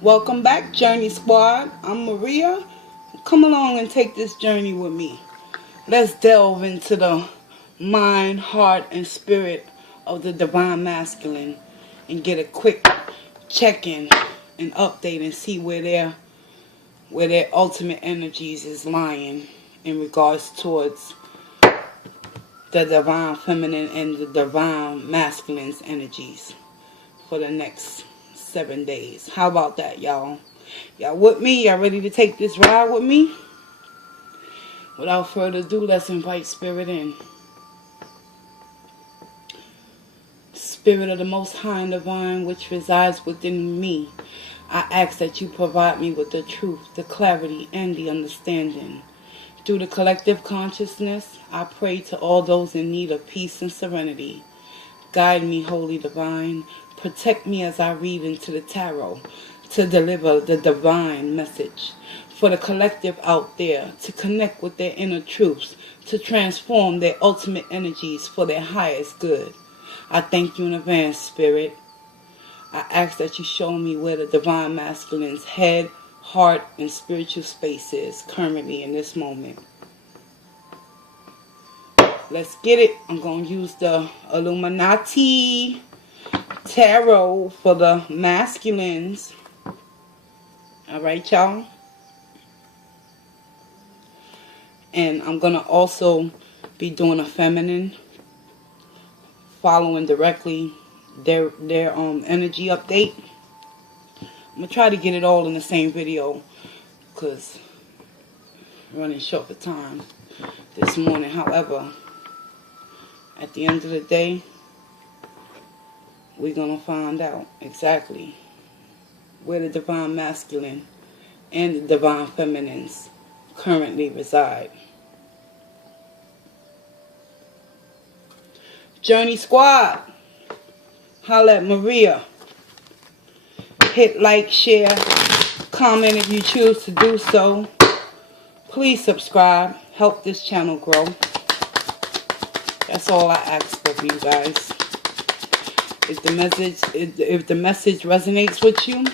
Welcome back, Journey Squad. I'm Maria. Come along and take this journey with me. Let's delve into the mind, heart, and spirit of the divine masculine and get a quick check-in and update and see where their ultimate energies is lying in regards towards the divine feminine and the divine masculine's energies for the next 7 days. How about that, y'all? Y'all with me? Y'all ready to take this ride with me? Without further ado, let's invite Spirit in. Spirit of the Most High and Divine, which resides within me, I ask that you provide me with the truth, the clarity, and the understanding. Through the collective consciousness, I pray to all those in need of peace and serenity. Guide me, Holy Divine. Protect me as I read into the tarot to deliver the divine message for the collective out there to connect with their inner truths, to transform their ultimate energies for their highest good. I thank you in advance, Spirit. I ask that you show me where the divine masculine's head, heart, and spiritual space is currently in this moment. Let's get it. I'm going to use the Illuminati Tarot for the masculines. Alright, y'all. And I'm going to also be doing a feminine, following directly their energy update. I'm going to try to get it all in the same video because I'm running short for time this morning. However, at the end of the day, we're going to find out exactly where the divine masculine and the divine feminines currently reside. Journey Squad, holla at Maria. Hit like, share, comment if you choose to do so. Please subscribe. Help this channel grow. That's all I ask of you guys. If the message resonates with you,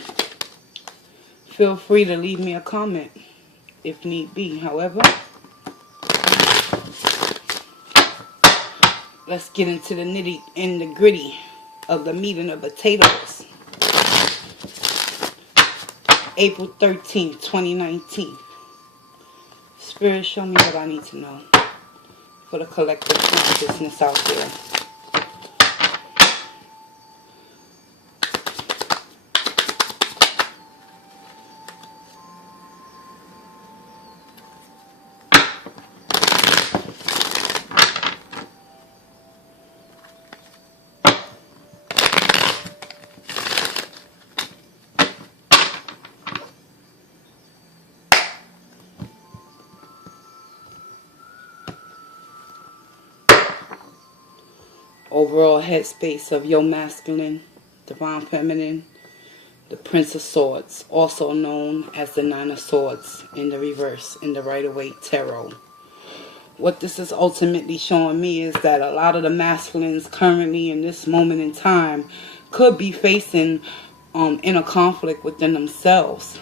feel free to leave me a comment if need be. However, let's get into the nitty and the gritty of the meat and the potatoes. April 13th, 2019. Spirit, show me what I need to know for the collective consciousness out there. Overall headspace of your masculine, divine feminine, the Prince of Swords, also known as the Nine of Swords in the reverse, in the Rider-Waite Tarot. What this is ultimately showing me is that a lot of the masculines currently in this moment in time could be facing inner conflict within themselves.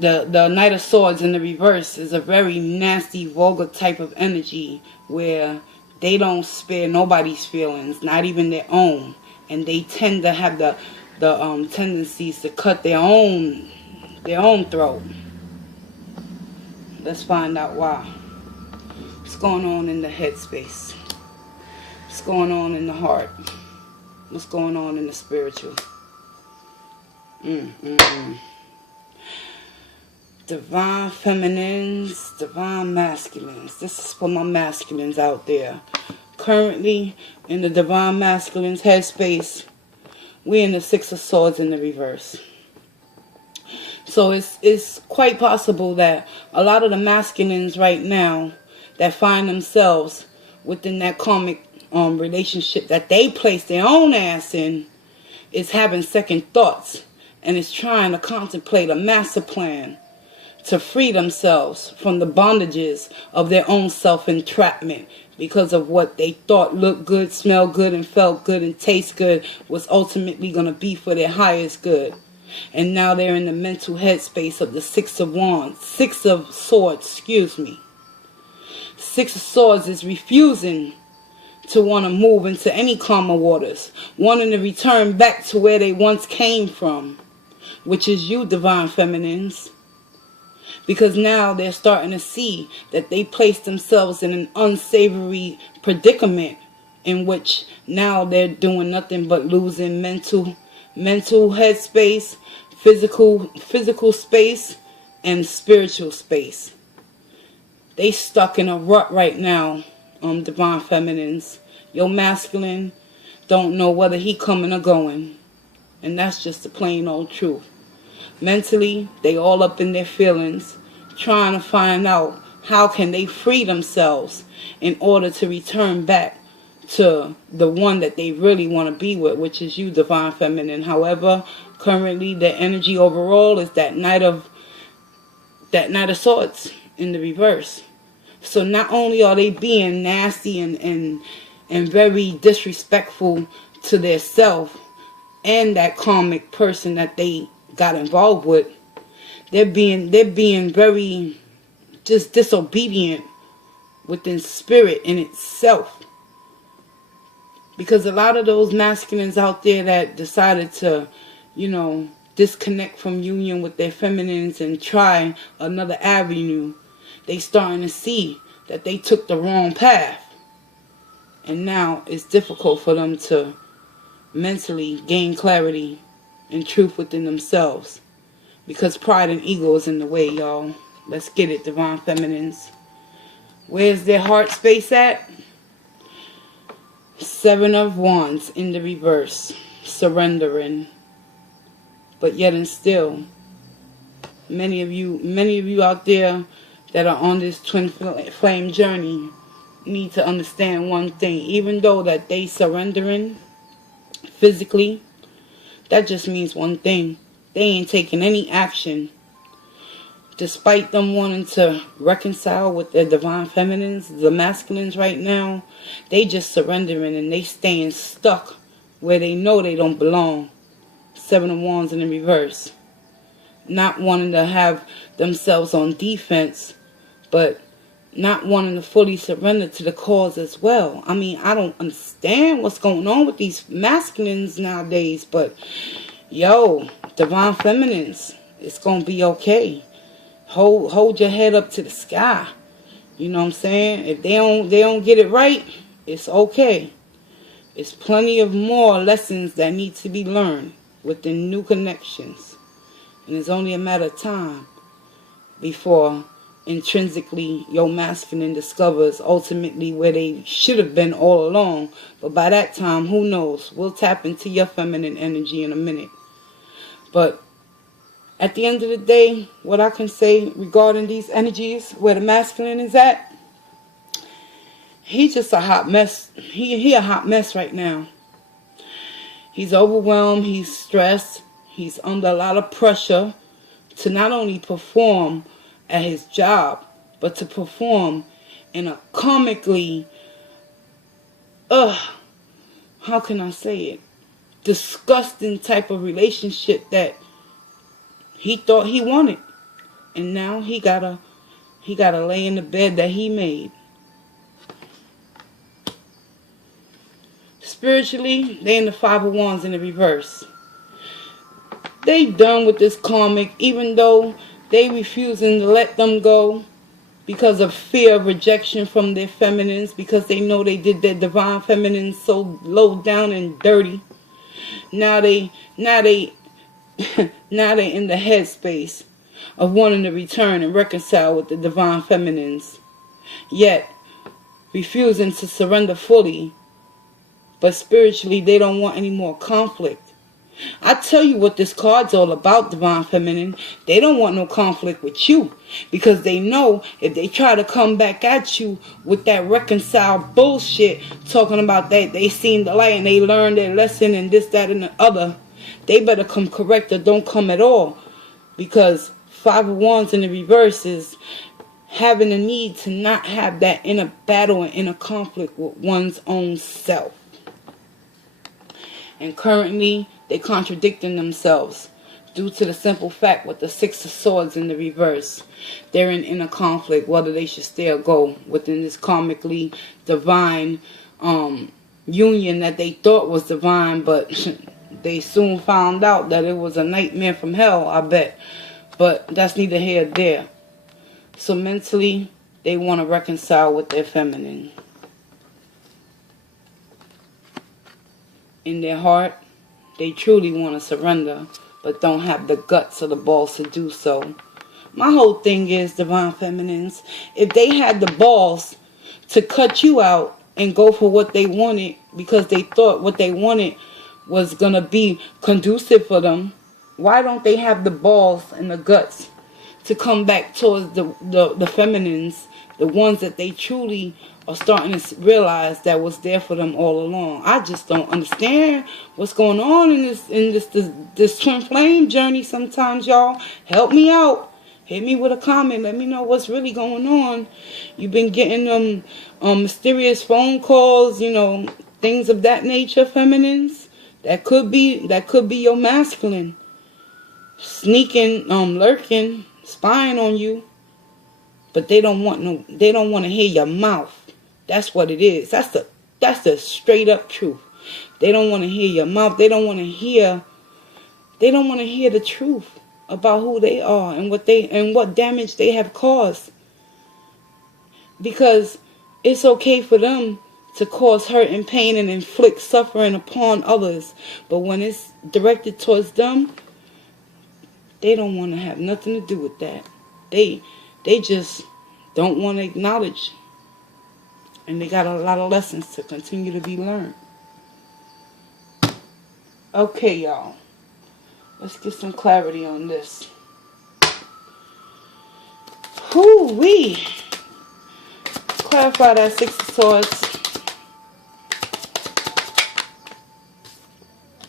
The Knight of Swords in the reverse is a very nasty, vulgar type of energy where they don't spare nobody's feelings, not even their own. And they tend to have the tendencies to cut their own throat. Let's find out why. What's going on in the headspace? What's going on in the heart? What's going on in the spiritual? Divine feminines, divine masculines. This is for my masculines out there. Currently, in the divine masculine's headspace, we're in the Six of Swords in the reverse. So it's quite possible that a lot of the masculines right now that find themselves within that karmic relationship that they place their own ass in is having second thoughts and is trying to contemplate a master plan to free themselves from the bondages of their own self-entrapment because of what they thought looked good, smelled good, and felt good, and taste good was ultimately going to be for their highest good. And now they're in the mental headspace of the Six of Wands. Six of Swords, excuse me. Six of Swords is refusing to want to move into any calmer waters. Wanting to return back to where they once came from. Which is you, Divine Feminines. Because now they're starting to see that they placed themselves in an unsavory predicament. In which now they're doing nothing but losing mental headspace, physical space, and spiritual space. They stuck in a rut right now, Divine Feminines. Your masculine don't know whether he coming or going. And that's just the plain old truth. Mentally, they all up in their feelings, trying to find out how can they free themselves in order to return back to the one that they really want to be with, which is you, Divine Feminine. However, currently the energy overall is that Knight of Swords in the reverse. So not only are they being nasty and very disrespectful to their self and that karmic person that they got involved with, they're being very just disobedient within spirit in itself. Because a lot of those masculines out there that decided to, disconnect from union with their feminines and try another avenue, they starting to see that they took the wrong path. And now it's difficult for them to mentally gain clarity and truth within themselves. Because pride and ego is in the way, y'all. Let's get it, Divine Feminines. Where's their heart space at? Seven of Wands in the reverse. Surrendering. But yet and still, many of you out there that are on this twin flame journey need to understand one thing. Even though that they surrendering physically, that just means one thing. They ain't taking any action. Despite them wanting to reconcile with their Divine Feminines, the masculines right now, they just surrendering and they staying stuck where they know they don't belong. Seven of Wands in the reverse. Not wanting to have themselves on defense, but not wanting to fully surrender to the cause as well. I mean, I don't understand what's going on with these masculines nowadays, but yo, Divine Feminines, it's going to be okay. Hold your head up to the sky. You know what I'm saying? If they don't get it right, it's okay. It's plenty of more lessons that need to be learned within new connections. And it's only a matter of time before intrinsically your masculine discovers ultimately where they should have been all along. But by that time, who knows? We'll tap into your feminine energy in a minute. But at the end of the day, what I can say regarding these energies, where the masculine is at, he's just a hot mess. He a hot mess right now. He's overwhelmed. He's stressed. He's under a lot of pressure to not only perform at his job, but to perform in a comically, how can I say it, disgusting type of relationship that he thought he wanted. And now he gotta lay in the bed that he made. Spiritually, they in the Five of Wands in the reverse. They done with this karmic, even though they refusing to let them go because of fear of rejection from their feminines, because they know they did their Divine Feminines so low down and dirty. Now they in the headspace of wanting to return and reconcile with the Divine Feminines, yet refusing to surrender fully. But spiritually, they don't want any more conflict. I tell you what this card's all about, Divine Feminine. They don't want no conflict with you, because they know if they try to come back at you with that reconciled bullshit, talking about that they seen the light and they learned their lesson and this, that, and the other, they better come correct or don't come at all. Because Five of Wands in the reverse is having a need to not have that inner battle and inner conflict with one's own self. And currently, they contradicting themselves, due to the simple fact with the Six of Swords in the reverse. They're in inner conflict whether they should stay or go within this karmically divine union that they thought was divine, but they soon found out that it was a nightmare from hell, I bet. But that's neither here nor there. So mentally, they want to reconcile with their feminine. In their heart, they truly want to surrender, but don't have the guts or the balls to do so. My whole thing is, divine feminines, if they had the balls to cut you out and go for what they wanted because they thought what they wanted was going to be conducive for them, why don't they have the balls and the guts to come back towards the feminines, the ones that they truly are starting to realize that was there for them all along? I just don't understand what's going on in this twin flame journey sometimes, y'all. Help me out. Hit me with a comment. Let me know what's really going on. You've been getting mysterious phone calls, you know, things of that nature, feminines. That could be your masculine sneaking, lurking, spying on you. But they don't want to hear your mouth. That's what it is. That's the straight up truth. They don't want to hear your mouth. They don't want to hear the truth about who they are and what damage they have caused. Because it's okay for them to cause hurt and pain and inflict suffering upon others, but when it's directed towards them, they don't want to have nothing to do with that. They just don't want to acknowledge, and they got a lot of lessons to continue to be learned. Okay, y'all. Let's get some clarity on this. Whoo-wee. Clarify that Six of Swords.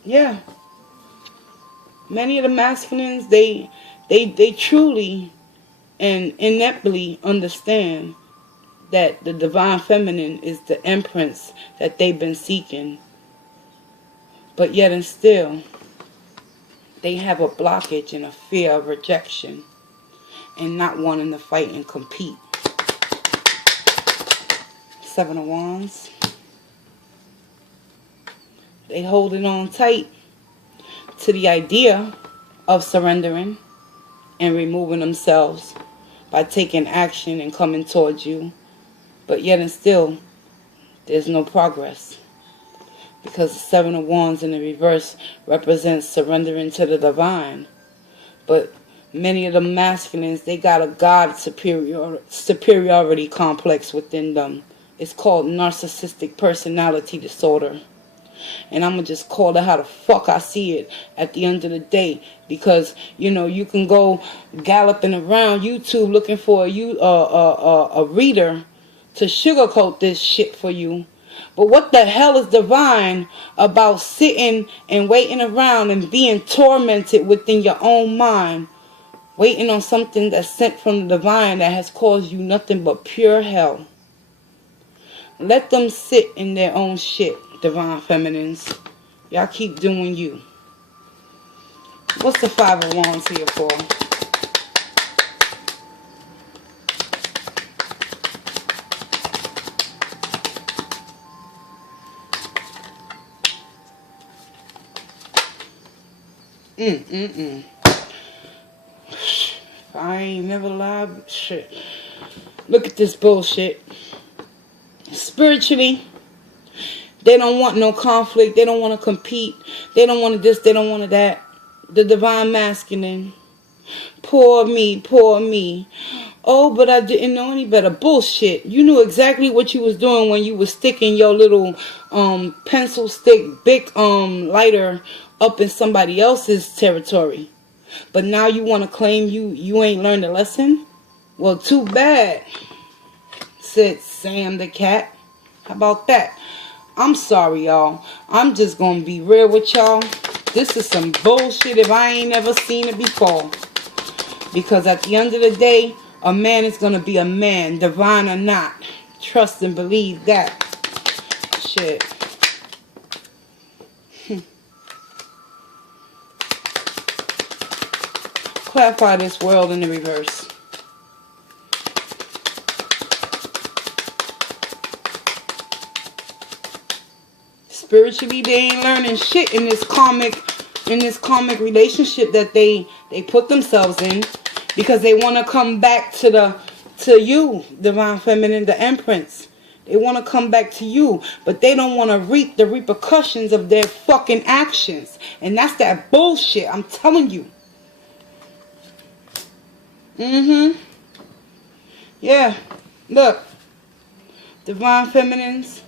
Yeah. Many of the masculines, they truly and ineptly understand that the divine feminine is the empress that they've been seeking. But yet and still, they have a blockage and a fear of rejection and not wanting to fight and compete. Seven of Wands. They holding on tight to the idea of surrendering and removing themselves by taking action and coming towards you. But yet and still, there's no progress. Because the Seven of Wands in the reverse represents surrendering to the divine. But many of the masculines, they got a God superiority complex within them. It's called narcissistic personality disorder. And I'm going to just call it how the fuck I see it at the end of the day. Because, you know, you can go galloping around YouTube looking for a reader to sugarcoat this shit for you. But what the hell is divine about sitting and waiting around and being tormented within your own mind, waiting on something that's sent from the divine that has caused you nothing but pure hell? Let them sit in their own shit, divine feminines. Y'all keep doing you. What's the Five of Wands here for? I ain't never lied. Shit. Look at this bullshit. Spiritually, they don't want no conflict. They don't want to compete. They don't want this. They don't want that. The divine masculine. Poor me. Poor me. Oh, but I didn't know any better. Bullshit. You knew exactly what you was doing when you was sticking your little pencil stick big lighter up in somebody else's territory. But now you want to claim you ain't learned a lesson? Well, too bad, said Sam the cat. How about that? I'm sorry, y'all. I'm just going to be real with y'all. This is some bullshit if I ain't ever seen it before. Because at the end of the day, a man is going to be a man, divine or not. Trust and believe that. Shit. Clarify this world in the reverse. Spiritually, they ain't learning shit in this karmic relationship that they put themselves in, because they want to come back to you, Divine Feminine, the Empress. They want to come back to you, but they don't want to reap the repercussions of their fucking actions. And that's that bullshit, I'm telling you. Yeah, look, Divine Feminines,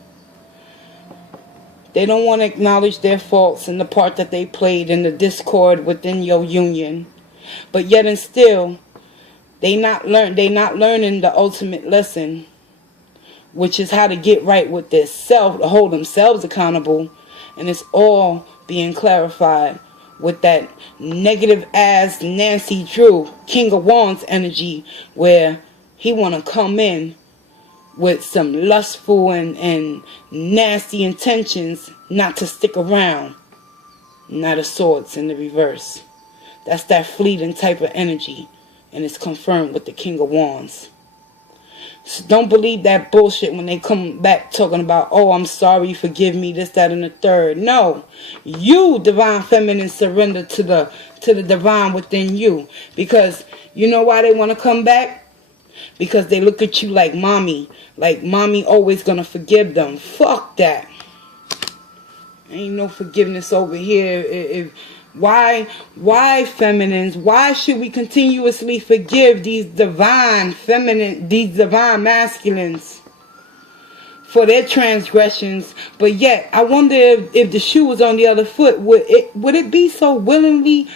they don't want to acknowledge their faults and the part that they played in the discord within your union. But yet and still, they not learning the ultimate lesson, which is how to get right with their self, to hold themselves accountable. And it's all being clarified with that negative ass Nancy Drew, King of Wands energy, where he want to come in with some lustful and nasty intentions not to stick around. Knight of Swords in the reverse. That's that fleeting type of energy, and it's confirmed with the King of Wands. So don't believe that bullshit when they come back talking about, oh, I'm sorry, forgive me, this, that, and the third. No, you, Divine Feminine, surrender to the divine within you. Because you know why they want to come back? Because they look at you like mommy always gonna forgive them. Fuck that. Ain't no forgiveness over here. Why feminines? Why should we continuously forgive these divine masculines for their transgressions? But yet, I wonder if the shoe was on the other foot, would it be so willingly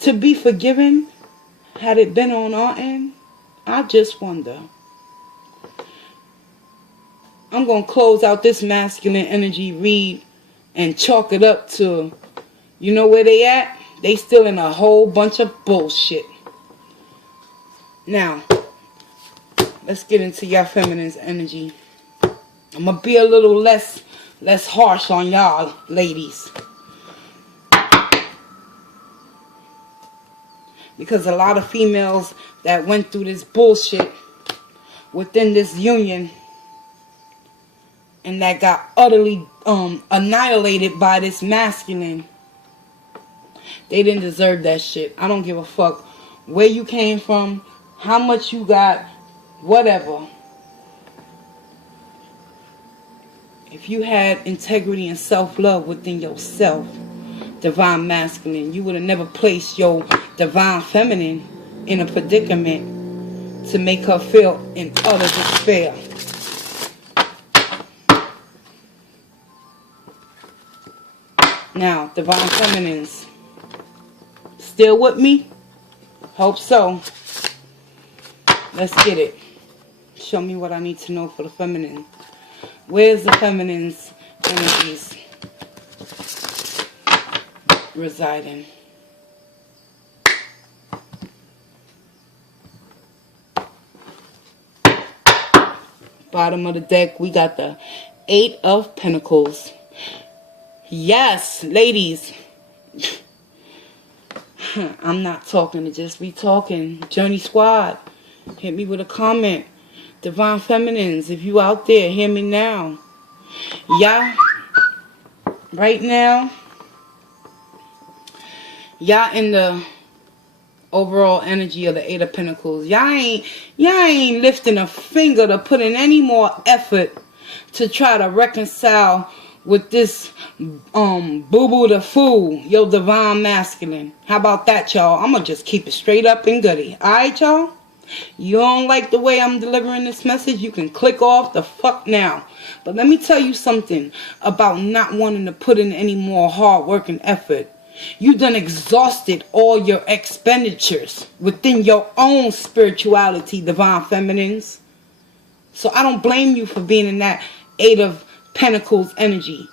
to be forgiven had it been on our end? I just wonder. I'm going to close out this masculine energy read and chalk it up to, you know where they at? They still in a whole bunch of bullshit. Now, let's get into your feminine's energy. I'm going to be a little less harsh on y'all, ladies. Because a lot of females that went through this bullshit within this union and that got utterly annihilated by this masculine, they didn't deserve that shit. I don't give a fuck where you came from, how much you got, whatever. If you had integrity and self-love within yourself, Divine Masculine, you would have never placed your Divine Feminine in a predicament to make her feel in utter despair. Now, Divine Feminines, still with me? Hope so. Let's get it. Show me what I need to know for the feminine. Where's the feminine's energies residing? Bottom of the deck, we got the 8 of Pentacles. Yes, ladies. I'm not talking to just be talking. Journey Squad, hit me with a comment. Divine Feminines, if you out there, hear me now. Yeah, right now, y'all in the overall energy of the 8 of Pentacles. Y'all ain't lifting a finger to put in any more effort to try to reconcile with this boo-boo the fool, your Divine Masculine. How about that, y'all? I'm gonna just keep it straight up and goody. Alright, y'all? You don't like the way I'm delivering this message? You can click off the fuck now. But let me tell you something about not wanting to put in any more hard work and effort. You done exhausted all your expenditures within your own spirituality, Divine Feminines. So I don't blame you for being in that 8 of Pentacles energy.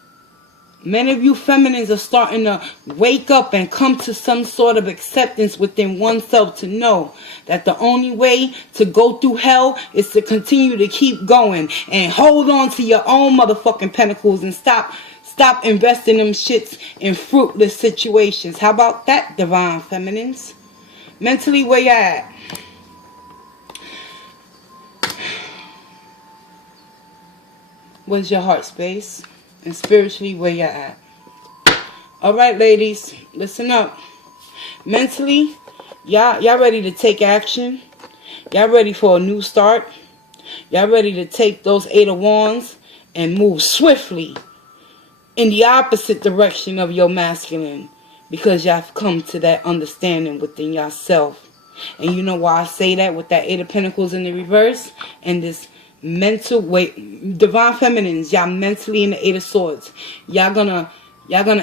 Many of you feminines are starting to wake up and come to some sort of acceptance within oneself to know that the only way to go through hell is to continue to keep going and hold on to your own motherfucking pentacles and stop investing them shits in fruitless situations. How about that, Divine Feminines? Mentally, where you at? Where's your heart space? And spiritually, where you at? Alright, ladies, listen up. Mentally, y'all ready to take action? Y'all ready for a new start? Y'all ready to take those 8 of Wands and move swiftly in the opposite direction of your masculine? Because y'all have come to that understanding within yourself. And you know why I say that with that 8 of Pentacles in the reverse? And this mental weight, divine feminines, y'all mentally in the 8 of Swords. Y'all gonna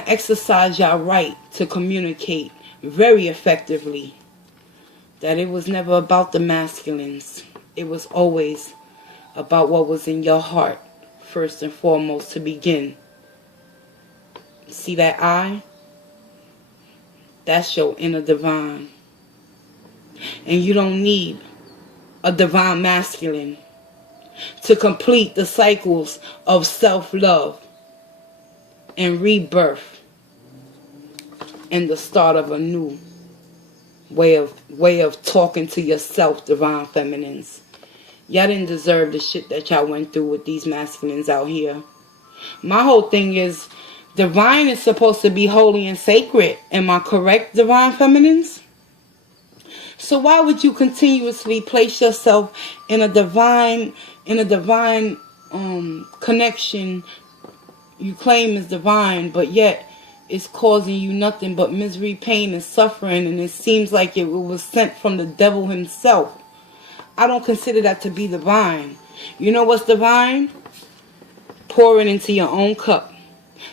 exercise y'all right to communicate very effectively. That it was never about the masculines. It was always about what was in your heart, first and foremost, to begin. See that eye? That's your inner divine. And you don't need a divine masculine to complete the cycles of self-love and rebirth and the start of a new way of talking to yourself, divine feminines. Y'all didn't deserve the shit that y'all went through with these masculines out here. My whole thing is, divine is supposed to be holy and sacred. Am I correct, divine feminines? So why would you continuously place yourself in a divine connection you claim is divine, but yet it's causing you nothing but misery, pain, and suffering, and it seems like it was sent from the devil himself? I don't consider that to be divine. You know what's divine? Pouring into your own cup,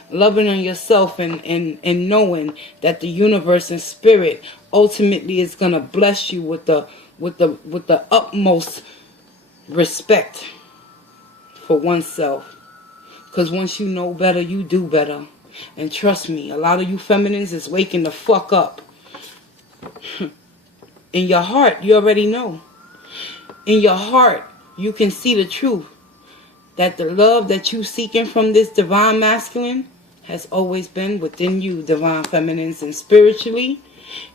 loving on yourself, and knowing that the universe and spirit ultimately is gonna bless you with the utmost respect for oneself. Because once you know better, you do better. And trust me, a lot of you feminines is waking the fuck up. In your heart, you already know. In your heart, you can see the truth. That the love that you seeking from this divine masculine has always been within you, divine feminines. And spiritually,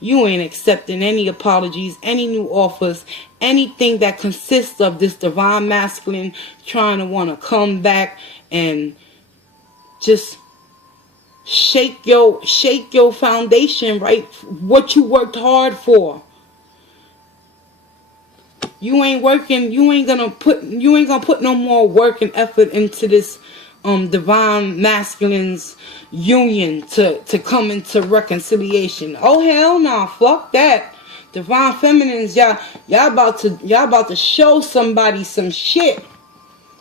you ain't accepting any apologies, any new offers, anything that consists of this divine masculine trying to want to come back and just shake your foundation, right? What you worked hard for. You ain't gonna put no more work and effort into this divine masculine's union to come into reconciliation. Oh hell no, fuck that. Divine feminines, y'all about to show somebody some shit.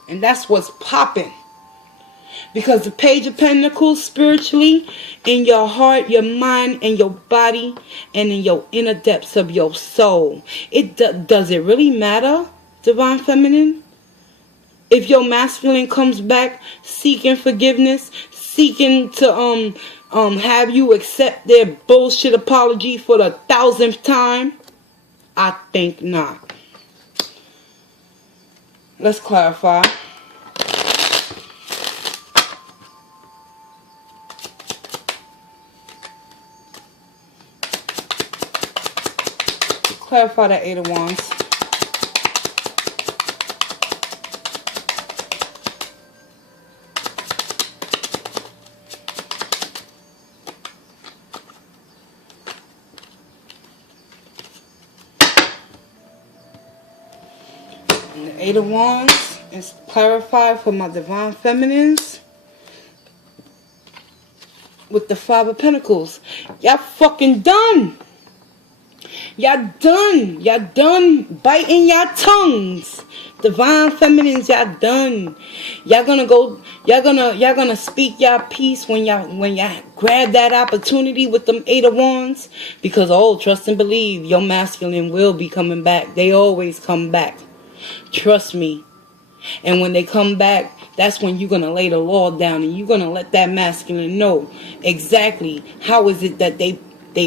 And that's what's popping. Because the Page of Pentacles, spiritually, in your heart, your mind, and your body, and in your inner depths of your soul. Does it really matter, divine feminine? If your masculine comes back seeking forgiveness, seeking to have you accept their bullshit apology for the 1000th time, I think not. Let's clarify. Clarify that 8 of Wands. And the 8 of Wands is clarified for my divine feminines with the 5 of Pentacles. Y'all fucking done. Y'all done. Y'all done biting y'all tongues. Divine feminines, y'all done. Y'all gonna speak y'all piece when y'all grab that opportunity with them 8 of Wands. Because trust and believe, your masculine will be coming back. They always come back. Trust me. And when they come back, that's when you're gonna lay the law down and you're gonna let that masculine know exactly how is it that they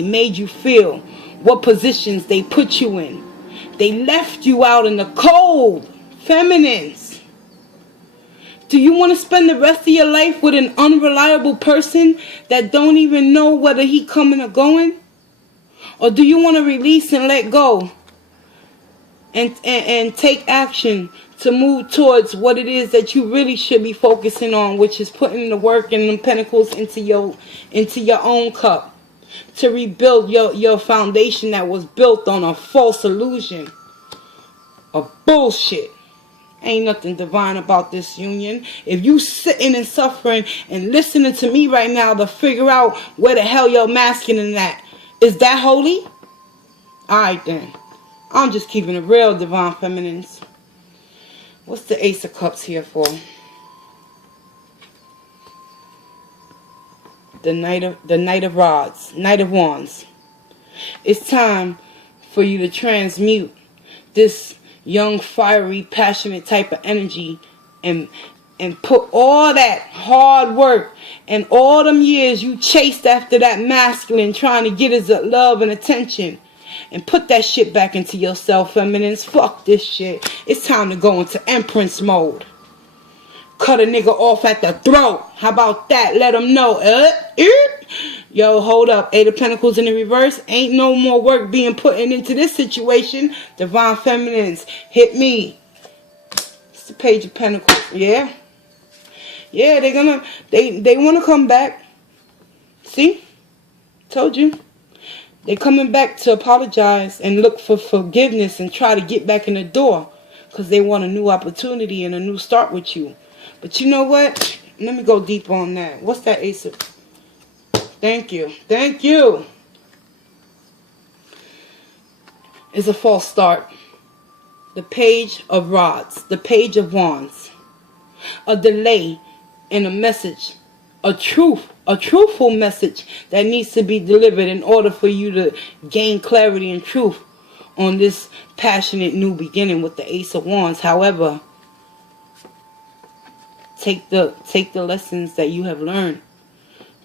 made you feel. What positions they put you in. They left you out in the cold. Feminines. Do you want to spend the rest of your life with an unreliable person that don't even know whether he coming or going? Or do you want to release and let go and take action to move towards what it is that you really should be focusing on, which is putting the work and the pentacles into your own cup to rebuild your foundation that was built on a false illusion of bullshit. Ain't nothing divine about this union. If you sitting and suffering and listening to me right now to figure out where the hell your masculine at, is that holy? Alright then. I'm just keeping it real, divine feminines. What's the Ace of Cups here for? The Knight of Rods, Knight of Wands. It's time for you to transmute this young, fiery, passionate type of energy and put all that hard work and all them years you chased after that masculine trying to get his love and attention, and put that shit back into yourself, feminines. Fuck this shit. It's time to go into Empress mode. Cut a nigga off at the throat. How about that? Let them know. Yo, hold up. Eight of Pentacles in the reverse. Ain't no more work being put into this situation. Divine feminines, hit me. It's the Page of Pentacles. Yeah. Yeah, they want to come back. See? Told you. They coming back to apologize and look for forgiveness and try to get back in the door because they want a new opportunity and a new start with you. But you know what? Let me go deep on that. What's that Ace of... Thank you. Thank you. It's a false start. The Page of Rods. The Page of Wands. A delay in a message. A truthful message that needs to be delivered in order for you to gain clarity and truth on this passionate new beginning with the Ace of Wands. However, take the lessons that you have learned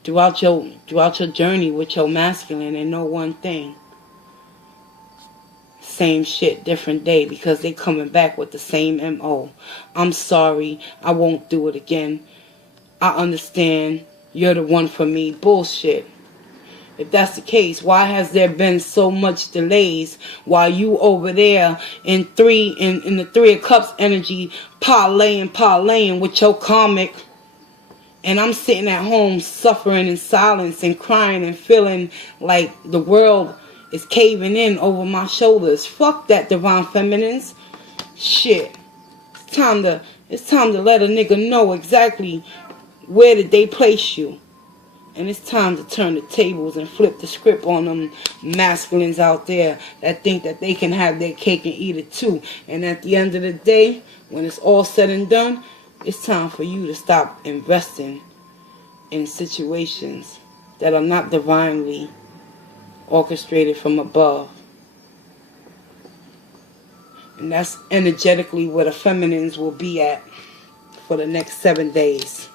throughout your journey with your masculine and know one thing. Same shit, different day, because they coming back with the same MO. I'm sorry, I won't do it again. I understand, you're the one for me. Bullshit. If that's the case, why has there been so much delays while you over there in the Three of Cups energy parlaying with your karmic, and I'm sitting at home suffering in silence and crying and feeling like the world is caving in over my shoulders? Fuck that, divine feminines. Shit. It's time to let a nigga know exactly where did they place you. And it's time to turn the tables and flip the script on them masculines out there that think that they can have their cake and eat it too. And at the end of the day, when it's all said and done, it's time for you to stop investing in situations that are not divinely orchestrated from above. And that's energetically where the feminines will be at for the next 7 days.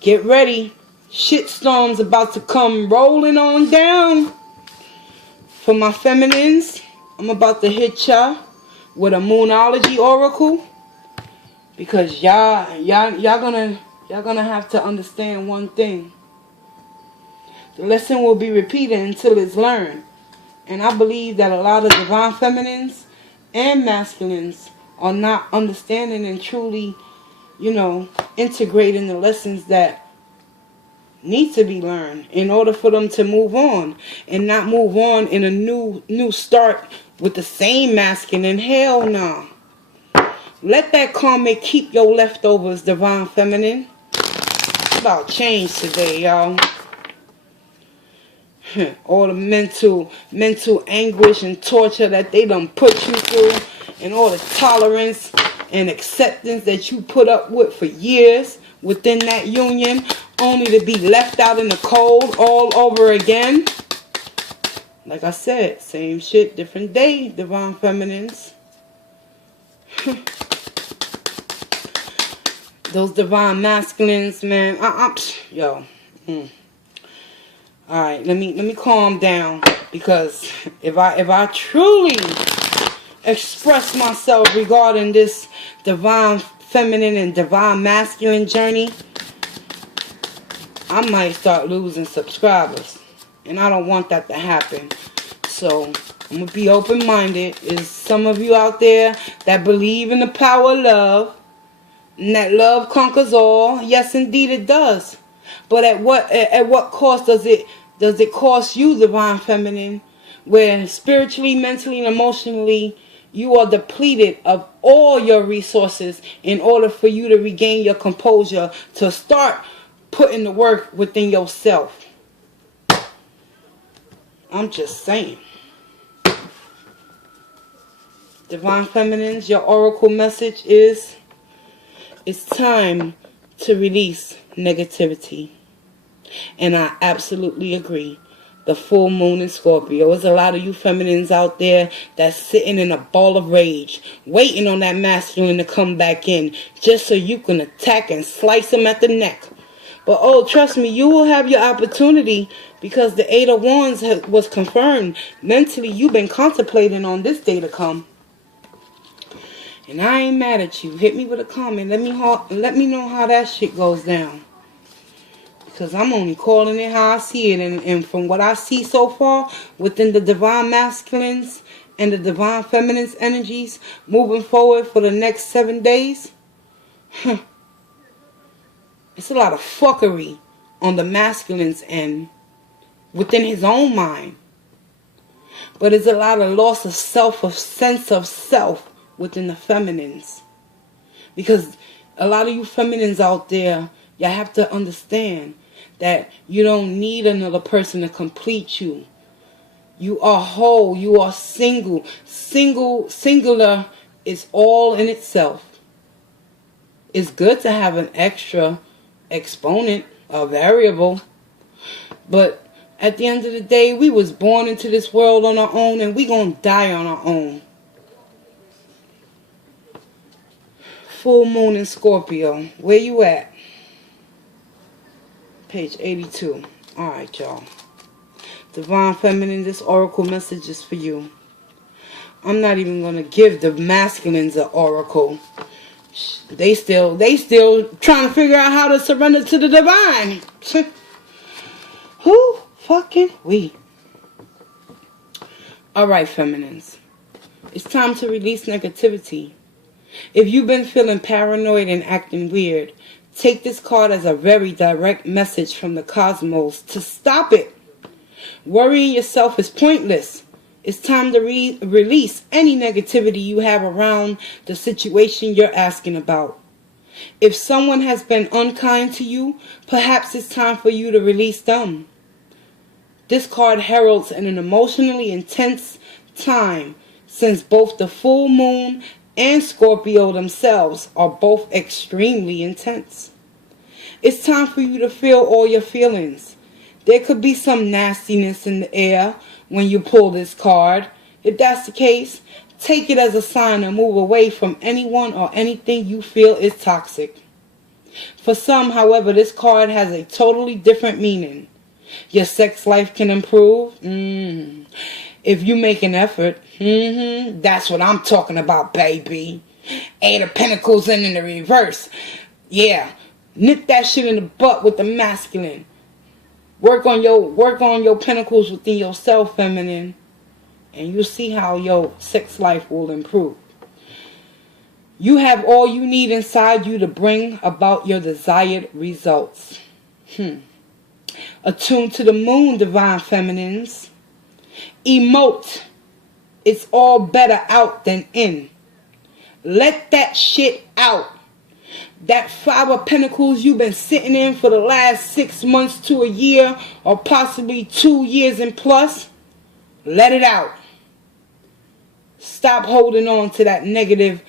Get ready. Shitstorm's about to come rolling on down. For my feminines, I'm about to hit y'all with a Moonology oracle, because y'all gonna have to understand one thing. The lesson will be repeated until it's learned. And I believe that a lot of divine feminines and masculines are not understanding and truly, integrating the lessons that need to be learned in order for them to move on, and not move on in a new start with the same masculine. Hell no. Let that karma keep your leftovers, divine feminine. It's about change today, y'all. All the mental anguish and torture that they done put you through, and all the tolerance and acceptance that you put up with for years within that union, only to be left out in the cold all over again. Like I said, same shit, different day, divine feminines. Those divine masculines, man. Yo. Alright, let me calm down, because if I truly express myself regarding this divine feminine and divine masculine journey, I might start losing subscribers. And I don't want that to happen. So I'm going to be open-minded. There's some of you out there that believe in the power of love. And that love conquers all. Yes, indeed it does. But at what cost does it cost you, Divine Feminine? Where spiritually, mentally, and emotionally you are depleted of all your resources in order for you to regain your composure, to start putting the work within yourself. I'm just saying. Divine Feminines, your oracle message is, it's time to release negativity. And I absolutely agree. The full moon in Scorpio. There's a lot of you feminines out there that's sitting in a ball of rage, waiting on that masculine to come back in, just so you can attack and slice him at the neck. But oh, trust me, you will have your opportunity, because the Eight of Wands was confirmed. Mentally, you've been contemplating on this day to come. And I ain't mad at you. Hit me with a comment. Let me know how that shit goes down. Because I'm only calling it how I see it. And from what I see so far, within the Divine Masculines and the Divine Feminines energies, moving forward for the next 7 days, it's a lot of fuckery on the masculine's end, within his own mind. But it's a lot of loss of self, of sense of self within the feminines. Because a lot of you feminines out there, y'all have to understand that you don't need another person to complete you. You are whole. You are single. Singular is all in itself. It's good to have an extra exponent, a variable. But at the end of the day, we was born into this world on our own, and we gonna die on our own. Full moon in Scorpio. Where you at? Page 82. Alright, y'all. Divine Feminine, this oracle message is for you. I'm not even going to give the masculines an oracle. They still trying to figure out how to surrender to the divine. Who fucking we? Alright, feminines. It's time to release negativity. If you've been feeling paranoid and acting weird, take this card as a very direct message from the cosmos to stop it. Worrying yourself is pointless. It's time to release any negativity you have around the situation you're asking about. If someone has been unkind to you, perhaps it's time for you to release them. This card heralds an emotionally intense time, since both the full moon and Scorpio themselves are both extremely intense. It's time for you to feel all your feelings. There could be some nastiness in the air when you pull this card. If that's the case, take it as a sign to move away from anyone or anything you feel is toxic. For some, however, this card has a totally different meaning. Your sex life can improve. If you make an effort. That's what I'm talking about, baby. Eight of Pentacles in the reverse. Yeah. Nip that shit in the butt with the masculine. Work on your pentacles within yourself, feminine. And you'll see how your sex life will improve. You have all you need inside you to bring about your desired results. Attuned to the moon, divine feminines. Emote. It's all better out than in. Let that shit out. That Five of Pentacles you've been sitting in for the last 6 months to a year, or possibly 2 years and plus, let it out. Stop holding on to that negative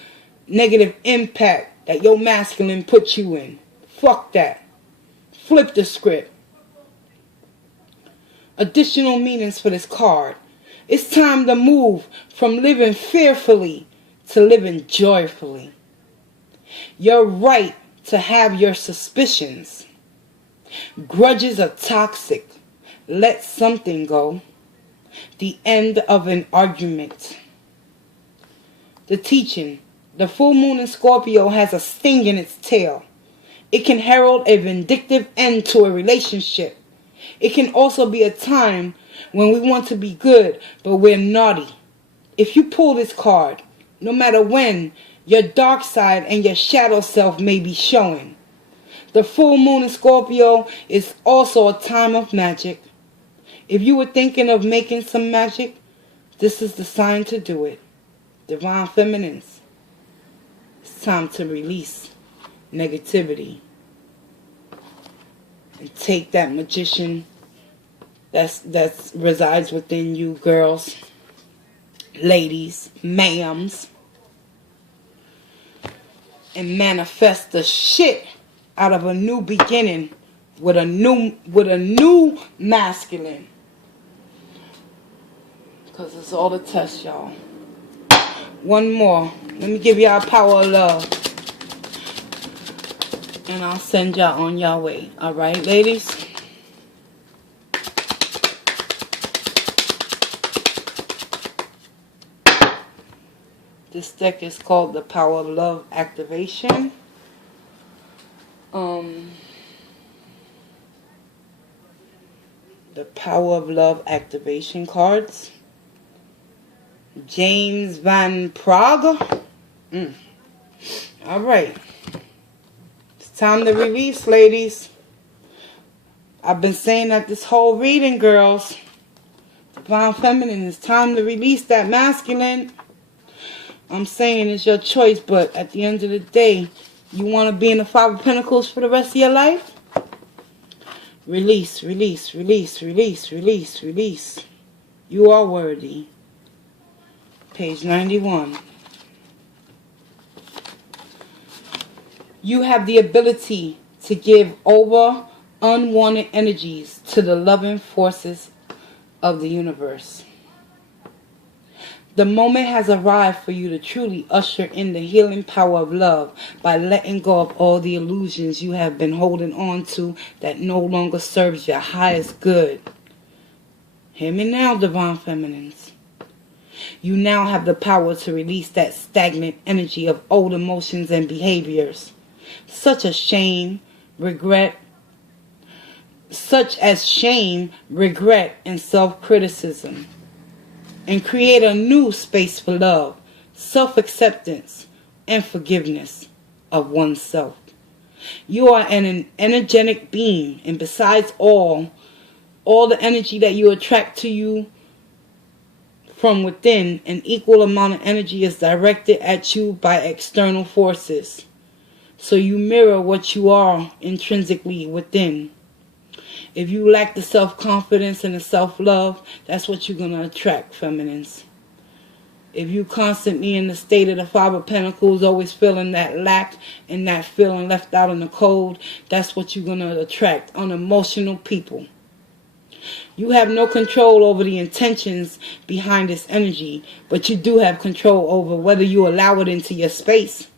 impact that your masculine put you in. Fuck that. Flip the script. Additional meanings for this card. It's time to move from living fearfully to living joyfully. You're right to have your suspicions. Grudges are toxic. Let something go. The end of an argument. The teaching. The full moon in Scorpio has a sting in its tail. It can herald a vindictive end to a relationship. It can also be a time when we want to be good, but we're naughty. If you pull this card, no matter when, your dark side and your shadow self may be showing. The full moon in Scorpio is also a time of magic. If you were thinking of making some magic, this is the sign to do it. Divine Feminines, it's time to release negativity and take that magician that resides within you, girls, ladies, ma'ams, and manifest the shit out of a new beginning with a new masculine. Because it's all a test, y'all. One more. Let me give y'all power of love. And I'll send y'all on y'all way. Alright, ladies? This deck is called the Power of Love Activation. The Power of Love Activation cards. James Van Prague. Alright. It's time to release, ladies. I've been saying that this whole reading, girls. Divine Feminine, it's time to release that masculine. I'm saying it's your choice, but at the end of the day, you want to be in the Five of Pentacles for the rest of your life? Release, release, release, release, release, release. You are worthy. Page 91. You have the ability to give over unwanted energies to the loving forces of the universe. The moment has arrived for you to truly usher in the healing power of love by letting go of all the illusions you have been holding on to that no longer serves your highest good. Hear me now, Divine Feminines. You now have the power to release that stagnant energy of old emotions and behaviors, such as shame, regret, and self-criticism, and create a new space for love, self-acceptance, and forgiveness of oneself. You are an energetic being, and besides all the energy that you attract to you from within, an equal amount of energy is directed at you by external forces. So you mirror what you are intrinsically within. If you lack the self-confidence and the self-love, that's what you're going to attract, feminines. If you constantly in the state of the Five of Pentacles, always feeling that lack and that feeling left out in the cold, that's what you're going to attract, unemotional people. You have no control over the intentions behind this energy, but you do have control over whether you allow it into your space.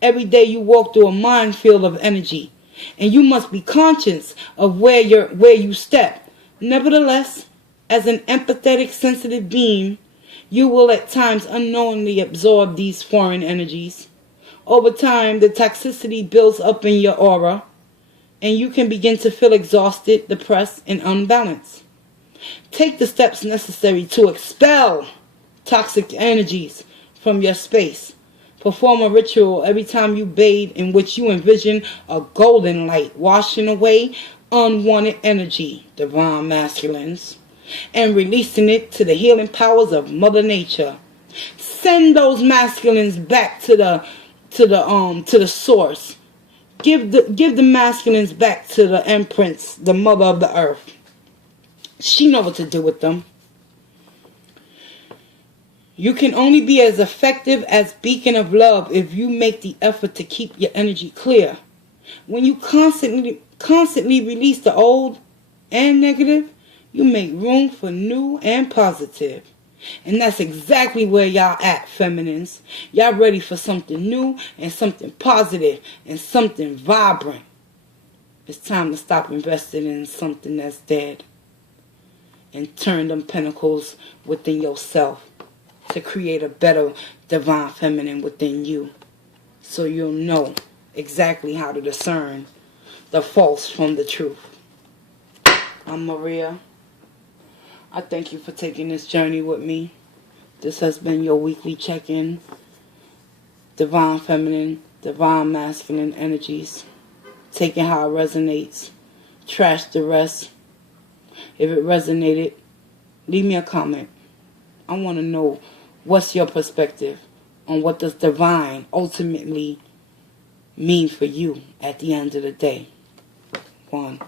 Every day you walk through a minefield of energy, and you must be conscious of where you step. Nevertheless, as an empathetic, sensitive being, you will at times unknowingly absorb these foreign energies. Over time, the toxicity builds up in your aura, and you can begin to feel exhausted, depressed, and unbalanced. Take the steps necessary to expel toxic energies from your space. Perform a ritual every time you bathe in which you envision a golden light washing away unwanted energy, divine masculines, and releasing it to the healing powers of Mother Nature. Send those masculines back to the source. Give the masculines back to the Empress, the Mother of the Earth. She knows what to do with them. You can only be as effective as beacon of love if you make the effort to keep your energy clear. When you constantly release the old and negative, you make room for new and positive. And that's exactly where y'all at, feminines. Y'all ready for something new and something positive and something vibrant. It's time to stop investing in something that's dead and turn them pentacles within yourself to create a better divine feminine within you, so you'll know exactly how to discern the false from the truth. I'm Maria. I thank you for taking this journey with me. This has been your weekly check-in. Divine Feminine, Divine Masculine energies. Taking how it resonates. Trash the rest. If it resonated, leave me a comment. I want to know what's your perspective on what does divine ultimately mean for you at the end of the day. 1.